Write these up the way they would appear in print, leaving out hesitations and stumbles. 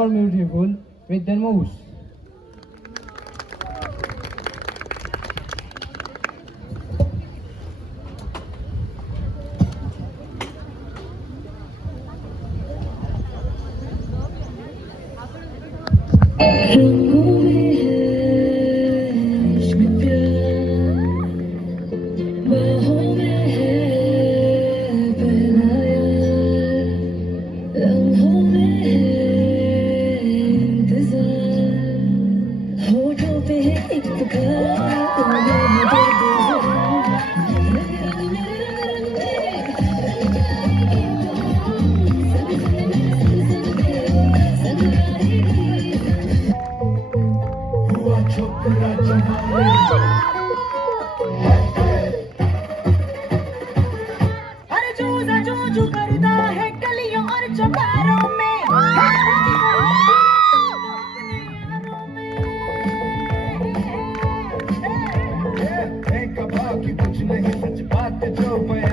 more beautiful with the moose.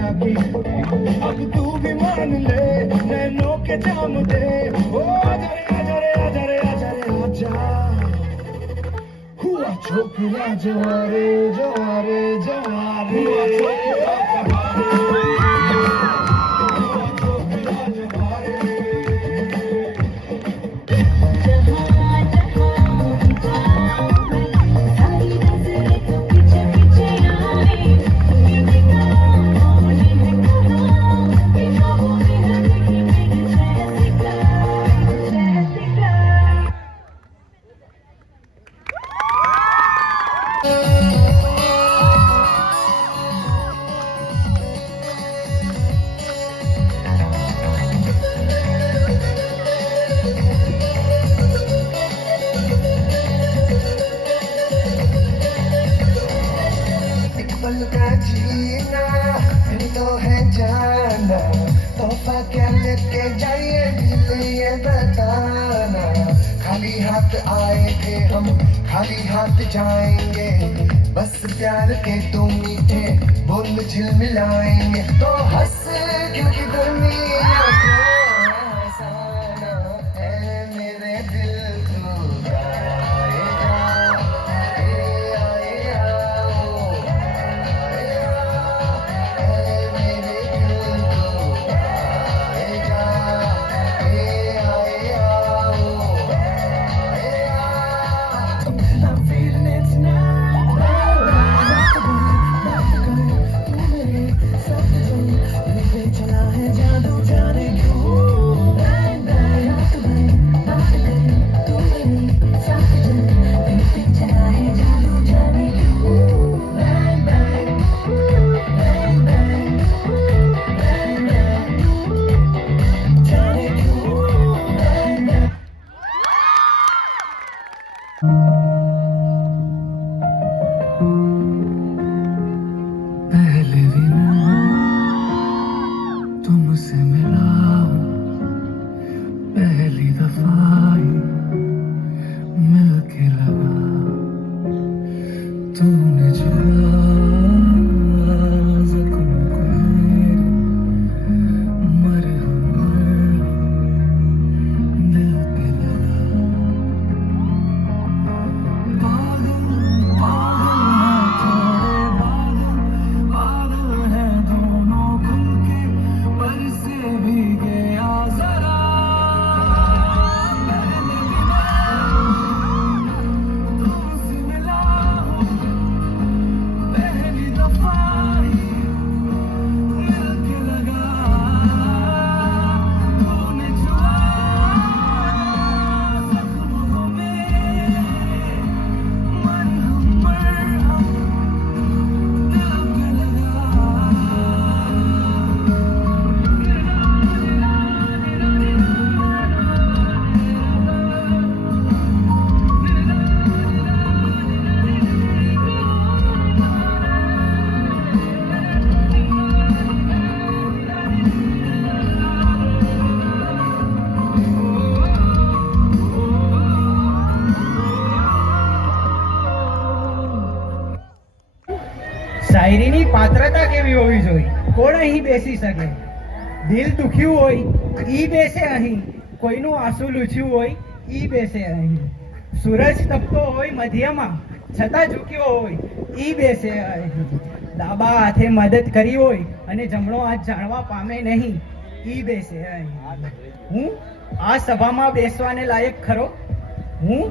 अब तू भी मान ले नैनों के जाम दे ओ आजा रे आजा रे आजा रे आजा रे आजा हुआ छोकरा जवारे जवारे जवारे हुआ छोकरा जवारे का जीना फिर तो है जाना तोहफा क्या लेके जाइए दिल ये बताना खाली हाथ आए थे हम खाली हाथ जाएंगे बस प्यार के तुम मीठे बोल झिलमिलाएंगे तो हंस क्योंकि दुनिया पहले दिन तुमसे मिला पहली दफा मिलके लगा तूने छुआ जख्म को मरे हुए दिल पे लगा पागल पागल है दोनों खुल के पर से भी गया जरा तुमसे मिला पहली दफा मिलके लगा तूने छुआ जख्मों में मरहम मरहम दिल पे लगा શાયરીની પાત્રતા કેવી હોવી જોઈએ? કોણ અહીં બેસી શકે? દિલ દુખ્યું હોય ઈ બેસે અહીં, કોઈનું આંસુ લૂછ્યું હોય ઈ બેસે અહીં. સૂરજ તપતો હોય મધ્યમાં છતાં ઝૂક્યો હોય ઈ બેસે અહીં. ડાબા હાથે મદદ કરી હોય અને જમણો હાથ જાણવા પામે નહીં ઈ બેસે અહીં. હું આ સભામાં બેસવાને લાયક ખરો? હું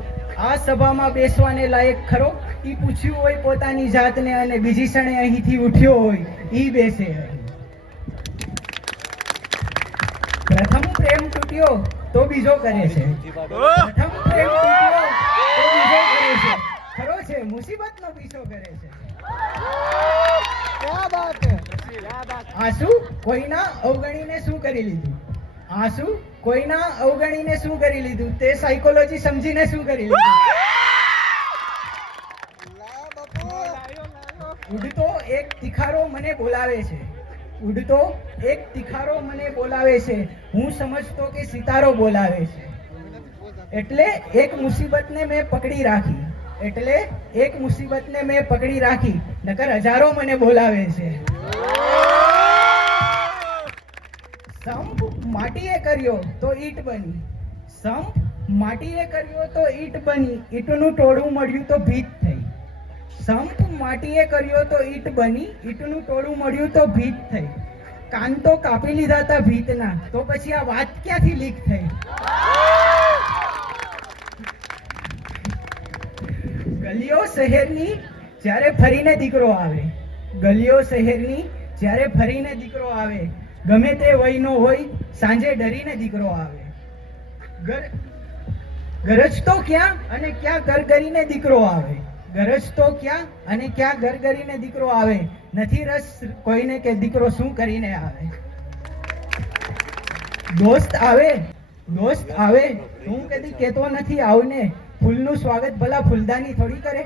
આ સભામાં બેસવાને લાયક ખરો? ઈ પૂછ્યું હોય પોતાની જાતને અને બીજી ક્ષણે અહીંથી ઉઠ્યો હોય ઈ બેસે અહીં. પ્રથમ પ્રેમ તૂટ્યો તો બીજો કરે છે. પ્રથમ પ્રેમ તૂટ્યો તો બીજો કરે છે. ખરો છે મુસીબતનો પીછો કરે છે. આંસુ કોઈના અવગણીને શું કરી લીધું? આંસુ કોઈના અવગણીને શું કરી લીધું? તે સાયકોલોજી સમજીને શું કરી લીધું? ઉડતો એક તિખારો મને બોલાવે છે. ઉડતો એક તિખારો મને બોલાવે છે. હું સમજતો કે સિતારો બોલાવે છે. એટલે એક મુસીબતને મેં પકડી રાખી. એટલે એક મુસીબતને મેં પકડી રાખી. નકર હજારો મને બોલાવે છે. સંપ માટીએ કર્યો તો ઈટ બની. સંપ માટીએ કર્યો તો ઈટ બની. ઈટનું ટોળું મળ્યું તો ભીત થઈ. સંપ માટીએ કર્યો તો ઈટ બની. ઈટનું ટોળું મળ્યું તો ભીત થઈ. કાન તો કાપી લીધા હતા ભીતના, તો પછી આ વાત ક્યાંથી લીક થઈ? ગલીઓ શહેરની જ્યારે ફરીને દીકરો આવે. ગલીઓ શહેરની જ્યારે ફરીને દીકરો આવે. ગમે તે વયનો હોય સાંજે ડરીને દીકરો આવે. ગરજતો ક્યાં અને ક્યાં ગરગરીને દીકરો આવે. ગરજતો ક્યાં અને ક્યાં ગરગરીને દીકરો આવે. નથી રસ કોઈને કે દીકરો શું કરીને આવે. દોસ્ત આવે, દોસ્ત આવે, હું કદી કહેતો નથી આવને. ફૂલનું સ્વાગત ભલા ફૂલદાની થોડી કરે.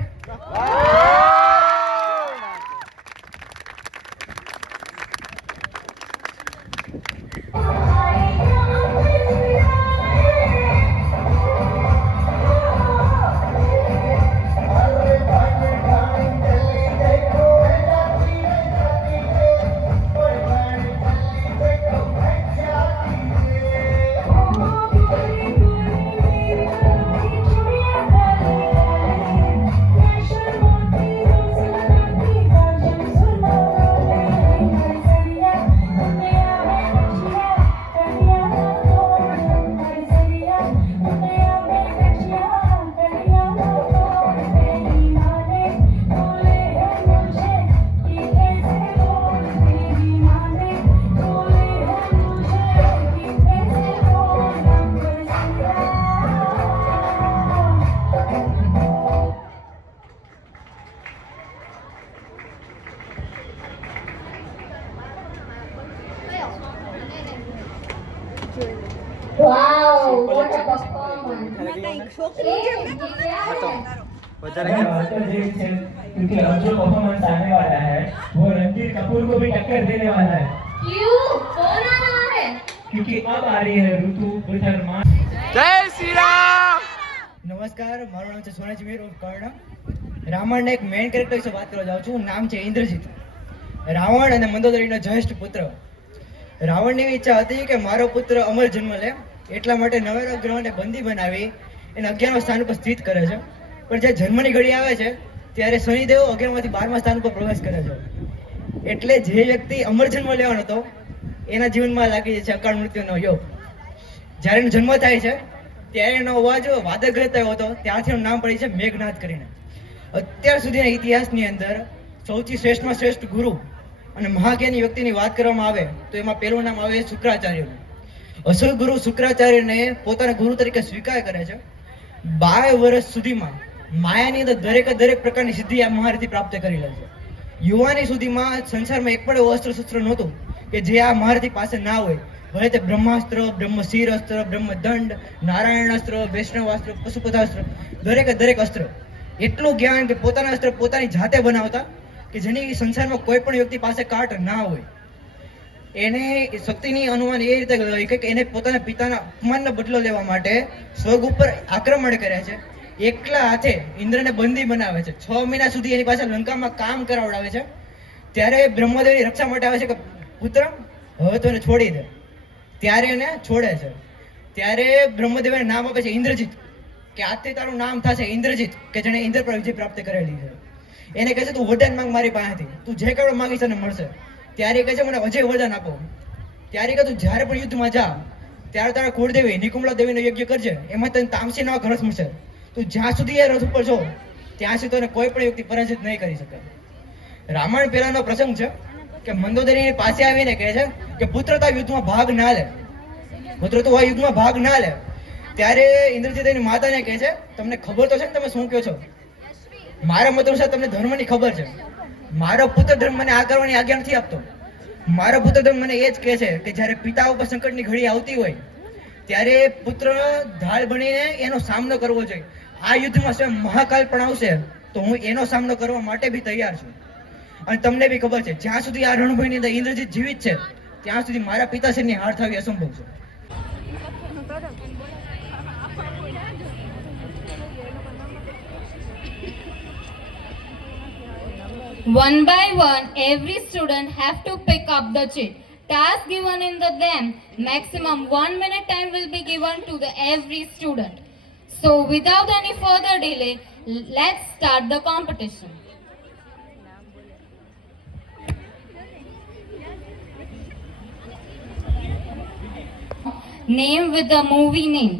Wow, what a performance. क्योंकि अब जो परफॉर्मेंस आने वाला है वो रणबीर कपूर को भी टक्कर देने वाला है. क्यों? कौन आने वाला है? क्योंकि अब आ रही है ऋतु बुधर्मा. जय श्री राम. નમસ્કાર, મારું નામ છે સોનાજી વીર ઉર્ફ કર્ણ. રાવણના એક મેઇન કેરેક્ટર વિશે વાત કરવા જાઉં છું. નામ છે ઇન્દ્રજીત. રાવણ અને મંદોદરીનો જ્યેષ્ઠ પુત્ર. રાવણની ઈચ્છા હતી કે મારો પુત્ર અમર જન્મ લે, એટલા માટે નવેરો ગ્રહોને બંદી બનાવી એને 11મા સ્થાન ઉપર સ્થિત કરે છે. પણ જે જન્મની ઘડી આવે છે ત્યારે શનિદેવ 11માંથી 12મા સ્થાન ઉપર પ્રવેશ કરે છે. એટલે જે વ્યક્તિ અમર જન્મ લેવાનો હતો એના જીવનમાં લાગી જાય છે અકાળ મૃત્યુનો યોગ. જ્યારે એનો જન્મ થાય છે ત્યારે એનો અવાજ વાદગ્રસ્ત થયો હતો. ત્યારથી એનું નામ પડી છે મેઘનાદ કરીને. અત્યાર સુધીના ઇતિહાસની અંદર સૌથી શ્રેષ્ઠમાં શ્રેષ્ઠ ગુરુ અને મહાજ્ઞાની વ્યક્તિની વાત કરવામાં આવે તો એમાં પહેલું નામ આવે શુક્રાચાર્યનું. અસલ ગુરુ શુક્રાચાર્યને પોતાના ગુરુ તરીકે સ્વીકાર કરે છે. 12 વર્ષ સુધીમાં માયાની અંદર દરેક પ્રકારની સિદ્ધિ આ મહારથી પ્રાપ્ત કરી લે છે. યુવાની સુધીમાં સંસારમાં એક પણ એવું અસ્ત્ર શસ્ત્ર નહોતું કે જે આ મહારથી પાસે ના હોય. ભલે તે બ્રહ્માસ્ત્ર, બ્રહ્મશિર અસ્ત્ર, બ્રહ્મદંડ, નારાયણાસ્ત્ર, વૈષ્ણવાસ્ત્ર, પશુપતાસ્ત્ર, દરેક અસ્ત્ર. એટલું જ્ઞાન કે પોતાના અસ્ત્ર પોતાની જાતે બનાવતા કે જેની સંસારમાં કોઈ પણ વ્યક્તિ પાસે કાટ ના હોય. એને શક્તિની અનુમાન એ રીતે ગયો કે એને પોતાના પિતાના અપમાનનો બદલો લેવા માટે સ્વર્ગ ઉપર આક્રમણ કરે છે. એકલા હાથે ઇન્દ્રને બંદી બનાવે છે. 6 મહિના સુધી એની પાસે લંકામાં કામ કરાવડાવે છે. ત્યારે બ્રહ્મદેવની રક્ષા માટે આવે છે કે પુત્ર હવે તો એને છોડી દે. ત્યારે એને છોડે છે. ત્યારે બ્રહ્મદેવને નામ આપે છે ઇન્દ્રજીત, કે આજથી તારું નામ થશે ઇન્દ્રજીત, કે જેણે ઇન્દ્ર પર વિજય પ્રાપ્ત કરેલી છે. એને કહે છે તું વરદાન માંગ મારી પાસેથી, તું જે કરોડ માંગીશ તને મળશે. ત્યારે એ કહે છે મને અજય વરદાન આપો. ત્યારે કે તું જ્યારે પણ યુદ્ધમાં જા ત્યારે તારા કુળદેવી નિકુંભલા દેવીનો યજ્ઞ કરજે, એમાં તને તામસી નવા ઘરસ મળશે. તું જ્યાં સુધી એ રથ ઉપર છો ત્યાં સુધી તને કોઈ પણ વ્યક્તિ પરાજિત નહીં કરી શકે. રામાયણ પહેલાનો પ્રસંગ છે કે મંદોદરીની પાસે આવીને કહે છે કે પુત્ર તું આ યુદ્ધમાં ભાગ ના લે, પુત્ર તું આ યુદ્ધમાં ભાગ ના લે. ત્યારે ઇન્દ્રજીત એની માતાને કહે છે તમને ખબર તો છે ને તમે શું કહો છો? મારા મત અનુસાર તમને ધર્મની ખબર છે, મારો પુત્ર ધર્મ મને આ કરવાની આજ્ઞા નથી આપતો. મારો પુત્ર ધર્મ મને એ જ કહે છે કે જ્યારે પિતા ઉપર સંકટની ઘડી આવતી હોય ત્યારે પુત્ર ઢાળ બનીને એનો સામનો કરવો જોઈએ. આ યુદ્ધમાં સ્વયં મહાકાલ પણ આવશે તો હું એનો સામનો કરવા માટે બી તૈયાર છું. અને તમને બી ખબર છે જ્યાં સુધી આ રણભૂમિની અંદર ઇન્દ્રજીત જીવિત છે ત્યાં સુધી મારા પિતાશ્રીની હાર થવી અસંભવ છે. One by one, every student have to pick up the cheat. Task given in the them, maximum 1 minute time will be given to the every student. So without any further delay, let's start the competition. Name with the movie name.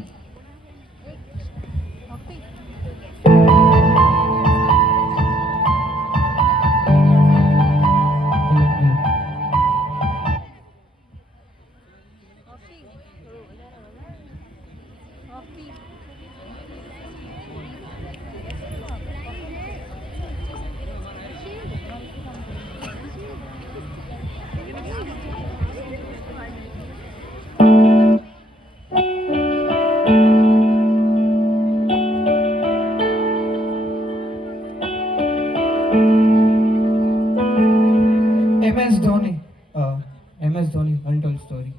MS Dhoni, Untold Story.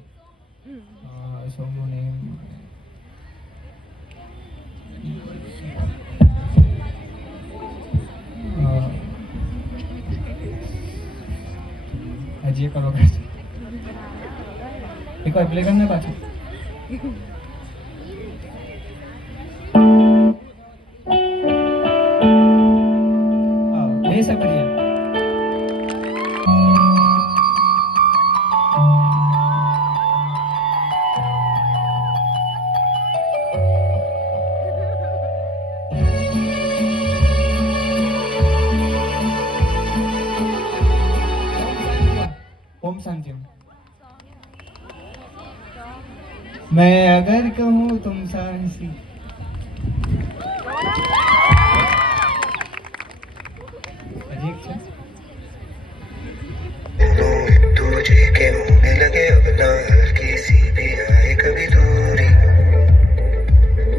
Song name. હજી એક વખત એકવાર પ્લે કરને પાછું. બે સકડીયા. ओम शांति ओम. मैं अगर कहूँ तुम साहसी. अजीब છે. तुझे के होने लगे अब ना किसी भी आए कभी दूरी,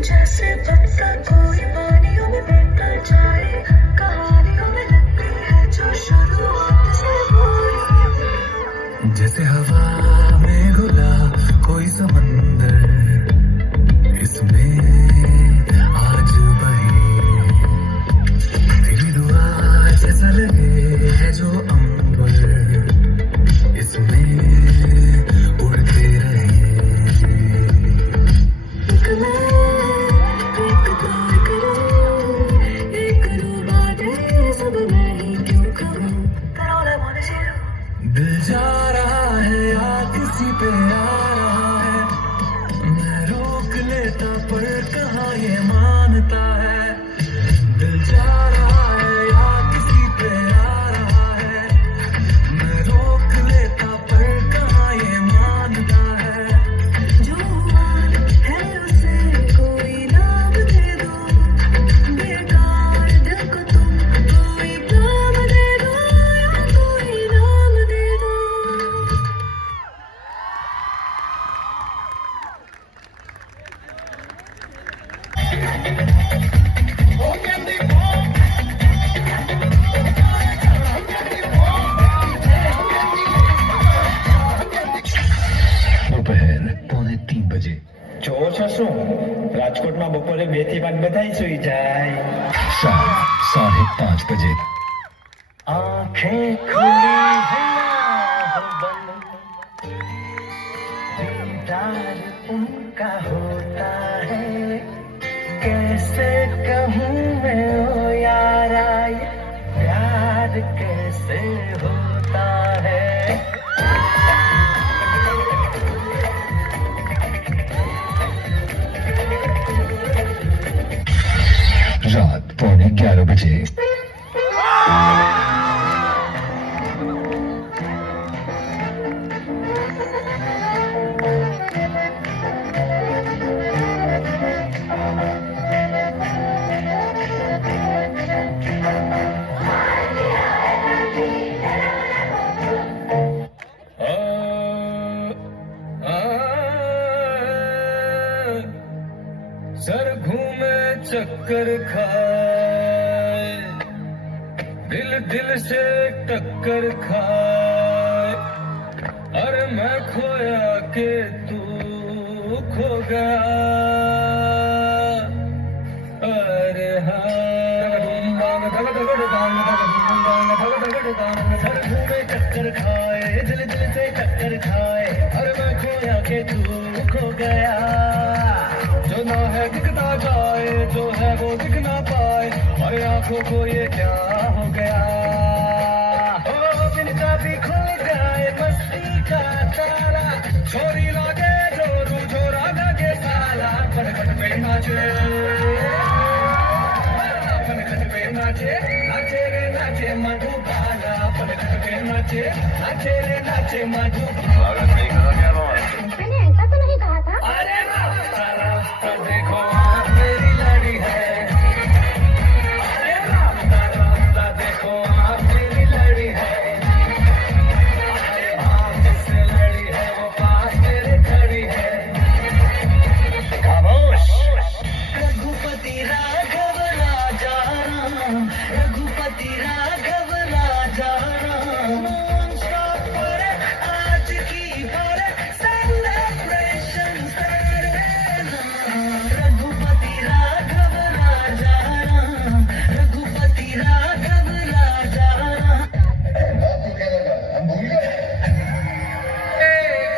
जैसे पत्ता कोई पानियों में बहता जाए, कहानियों में लगती है जो शुरुआत से पूरी, जैसे हवा में घुला कोई समंदर, इसमें आज बही तेरी दुआ जैसा लगे है जो अंबर, इसमें उड़ते रहे. एक बातें सब मैं ही क्यों कहूँ, दिल जा रहा है या किसी पे आ रहा है, मैं रोक लेता पर कहाँ ये मानता है. दिल जा रहा है या किसी पे आ रहा है, मैं रोक लेता पर कहाँ ये मानता है. जो है उसे कोई नाम दे दो, बेकार दिल को तुम कोई काम दे दो या कोई नाम दे दो. दोपहर 2:45 बजे. જોવો છો શું રાજકોટમાં બપોરે 2 થી 5 બધાય સુઈ જાય. शाम 5:30 बजे. आंखें खुली है आँख बंद, दीदार उनका हो कैसे कहूँ मैं ओ यारा, ये प्यार कैसे होता है। रात 11:15 बजे। सर घूमे चक्कर खाए, दिल दिल से टक्कर खाए, अरे मैं खोया के तू खो गया, अरे सर घूमे चक्कर खाए, दिल दिल से टक्कर खाए, अरे मैं खोया के तू खो गया। जो ना है दिखना जाए, जो है वो दिख ना पाए, और आंखों को ये क्या हो गया। ओ दिल का भी खुल जाए मस्ती का ताला, छोरी लागे जोरू छोरा लगे साला, पनखट पे नाचे, पनखट पे नाचे, नाचे रे नाचे मधुबाला, पनखट पे नाचे, नाचे रे नाचे मधुबाला। मैंने ऐसा तो नहीं कहा था। अरे रास्ता रास्ता देखो आप मेरी लड़ी है, अरे रास्ता रास्ता देखो आप मेरी लड़ी है, अरे आप से लड़ी है वो पास मेरे खड़ी है। खामोश। रघुपति राघव राजा राम, रघुपति राघव राजा राम, Non-stop पर आज की पर celebration करेना। रघुपति राघव राजा राम, रघुपति राघव राजा राम।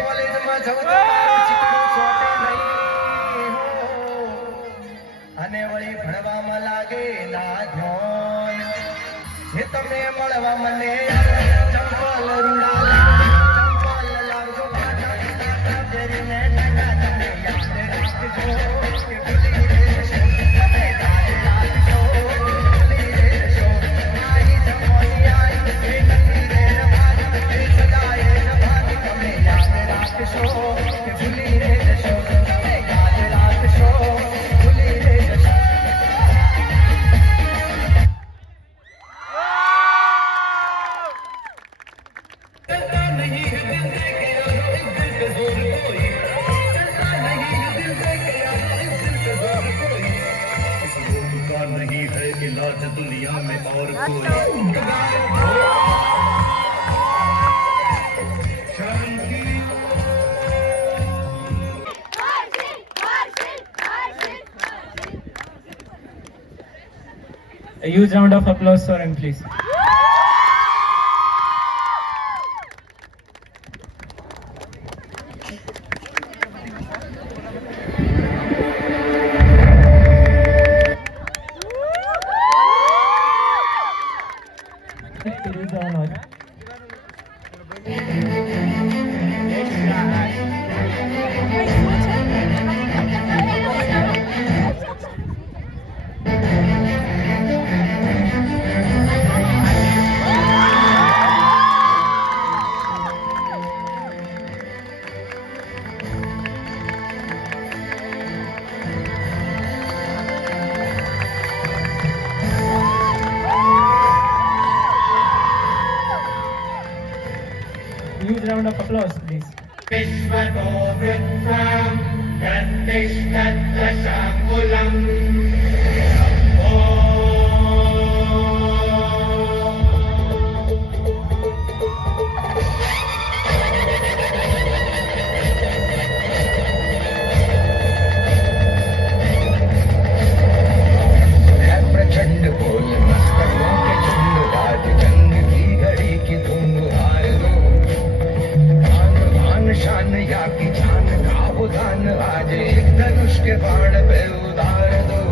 કોલેજમાં જવું તો ચીકણું ચોટે નહીં હો, અને વળી ભણવામાં લાગે ના ધ્યાન, એ તમે મળવા મને ચંપલ રૂડાલા, ચંપલ લાવજો પાટાની કાકા પહેરીને ટકા તમે યાદ રાખજો કે ભૂલી જશો, તમે યાદ રાખજો ભૂલી જશો, આઈ જમવાની આઈ એ નક્કી રે ન ભાગ, એ સદાય ન ભાગ, તમે યાદ રાખશો કે ભૂલી જશો, તમે યાદ રાખશો ભૂલી જશો। नहीं है इलाज दुनिया में और कोई। A huge round of applause for him, please. It is an honor. Huge round of applause, please. प्रचंड बोल मस्तकों के झुंड, आज जंग की घड़ी की धुन हार दो, भान भान शान या की जान का उदान, आज एक धनुष के बाण पे उतार दो।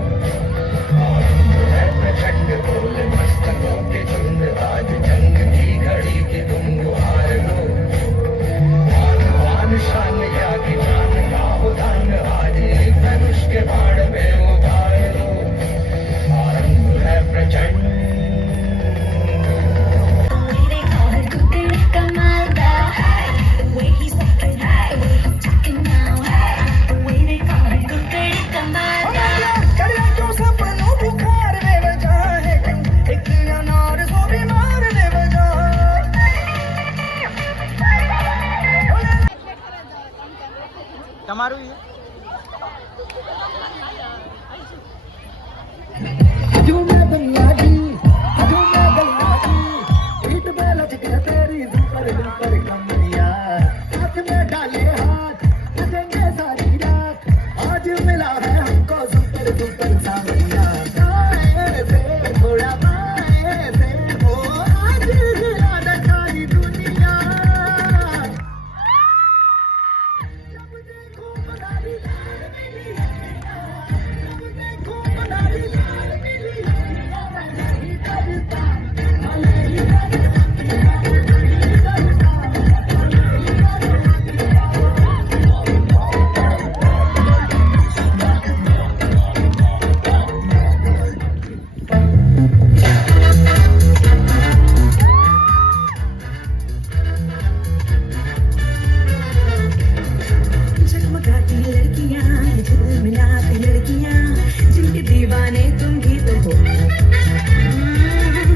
दीवाने तुम भी तो हो।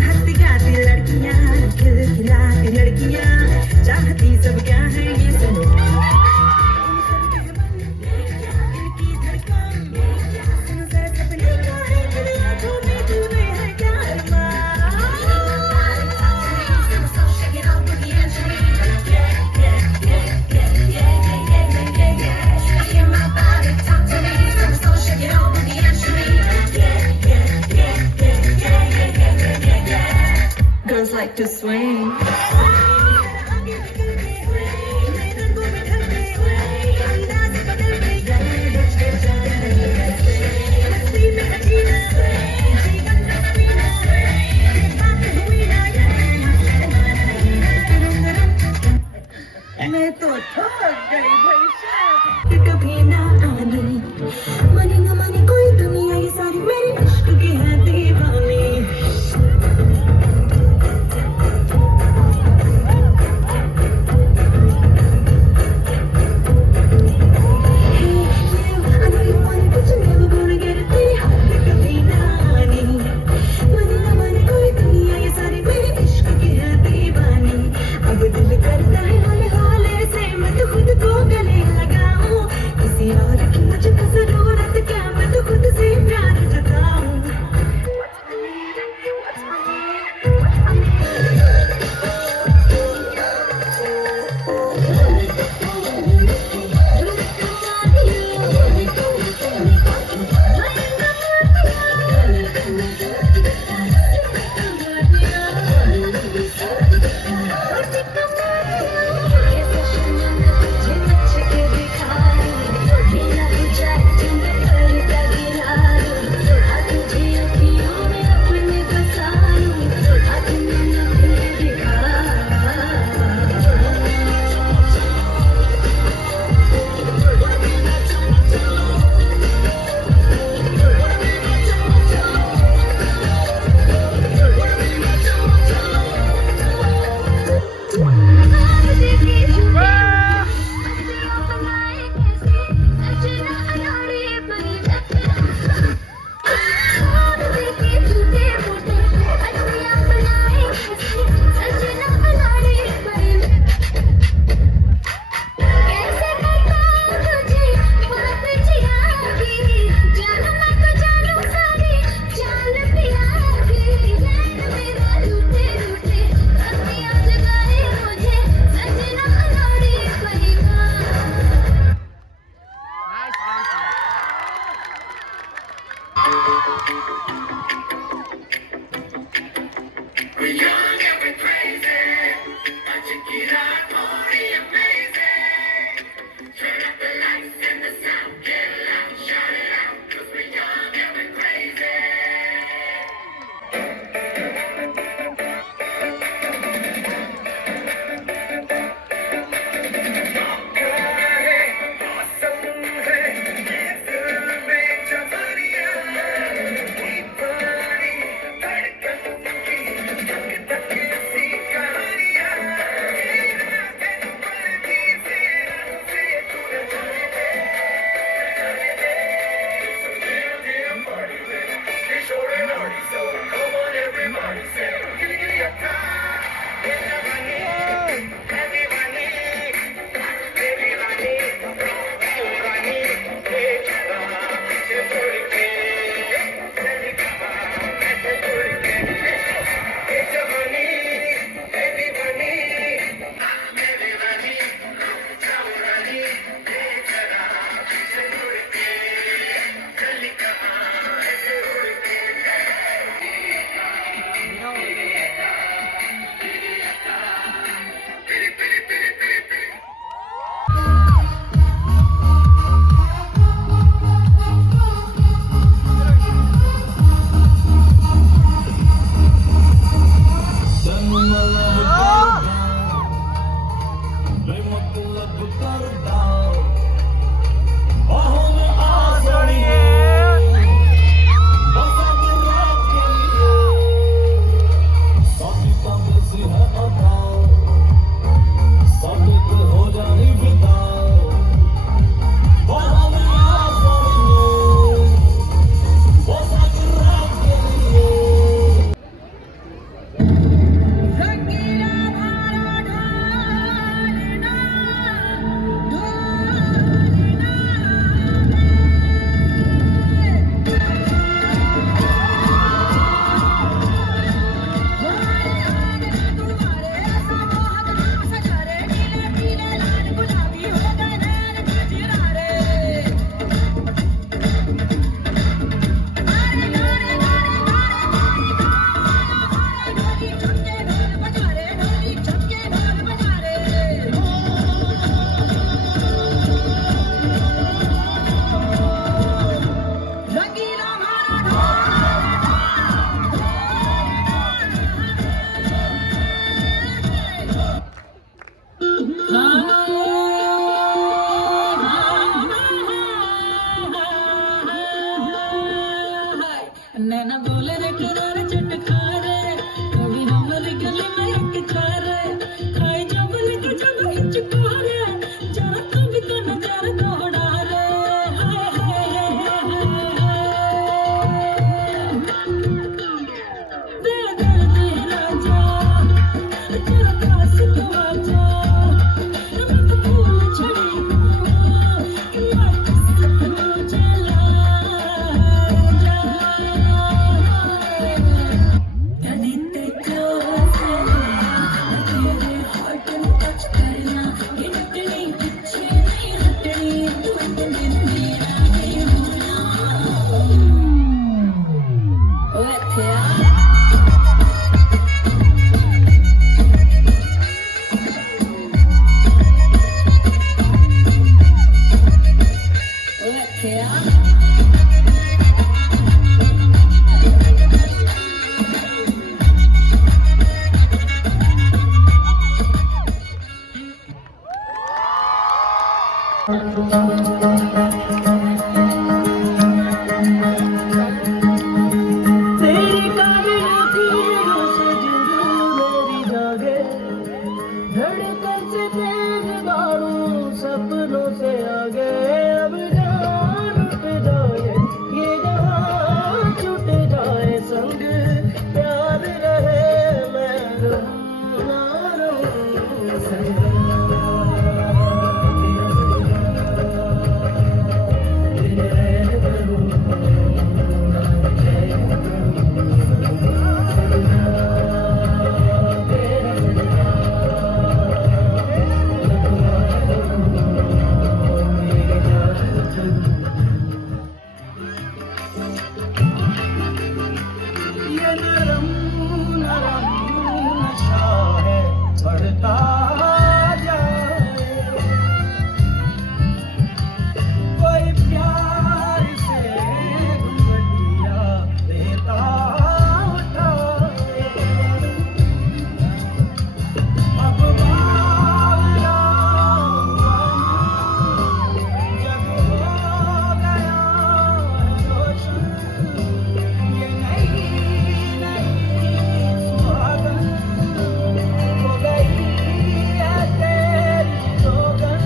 हंसती गाती लड़कियां, खिलखिलाती लड़कियां, चाहती सब क्या है ये सुनो। इनकी धड़कन, सुनो जरा सपने क्या है, मेरी आंखों में तुम्हें है क्या अरमान। Girls like to swing. मैं तो थक गई भाई साहब, कभी ना आनी, मानी ना मानी कोई दुनिया ये सारी मेरी इश्क की है दीवानी। नैना बोले रे किनारे चटका रे कभी हमारी गली में एक खारे खाई जब लेके जब हिचका रे जरा तू भी तो नजर दौड़ा रे हाय हाय हाय दे दे दे राजा तेरा पास तो आजा मैं तो फूल छड़ी हूँ कि मैं तुझे ला तेरी काबिल थी वो सजदा मेरी जागे धड़कन से तेज बारूं सपनों से आगे अब जान उठ जाए ये जहां छूट जाए संग प्यार रहे मैं रहूं ना रहूं सजदा ये नरम नरम नशा है बढ़ता जाए कोई प्यार से घुंघटिया देता उठाए अब बावला जब हो गया रोशन ये नहीं सुहागन हो गई है तेरी जोगन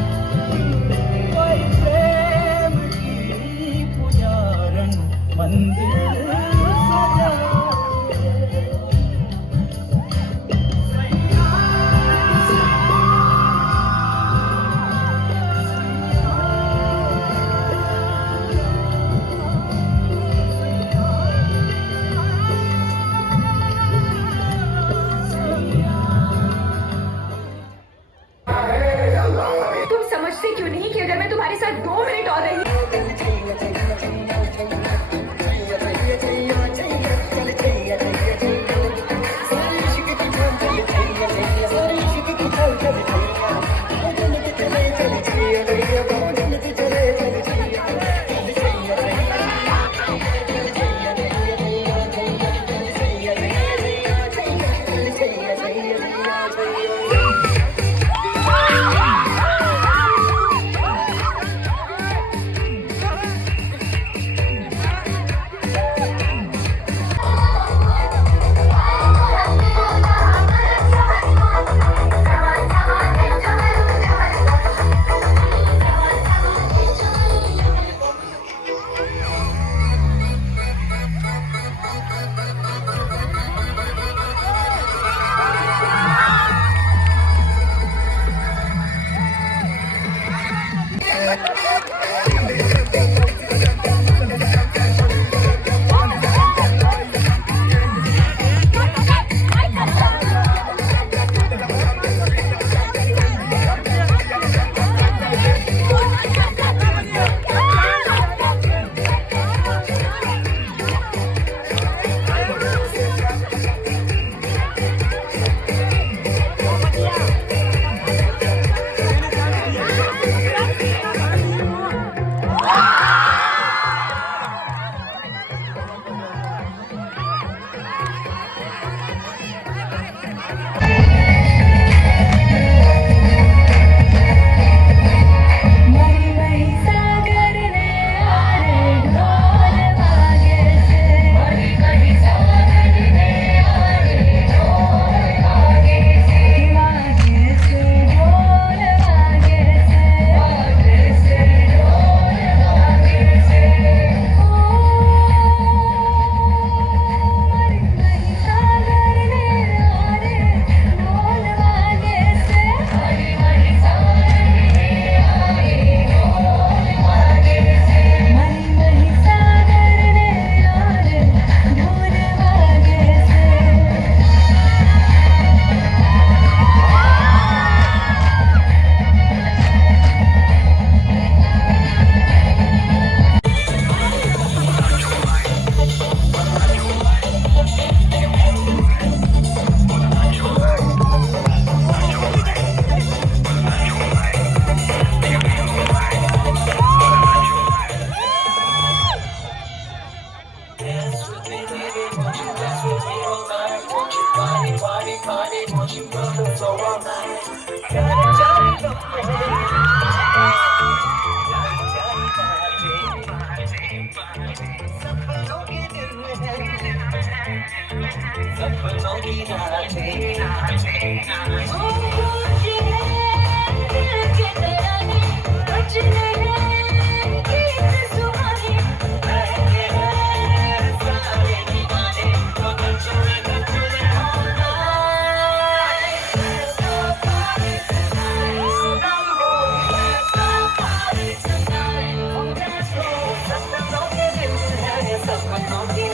कोई प्रेम की पुजारन मंदिर सजाए तुम समझते क्यों नहीं कि अगर मैं तुम्हारे साथ 2 मिनट और रही सपनों के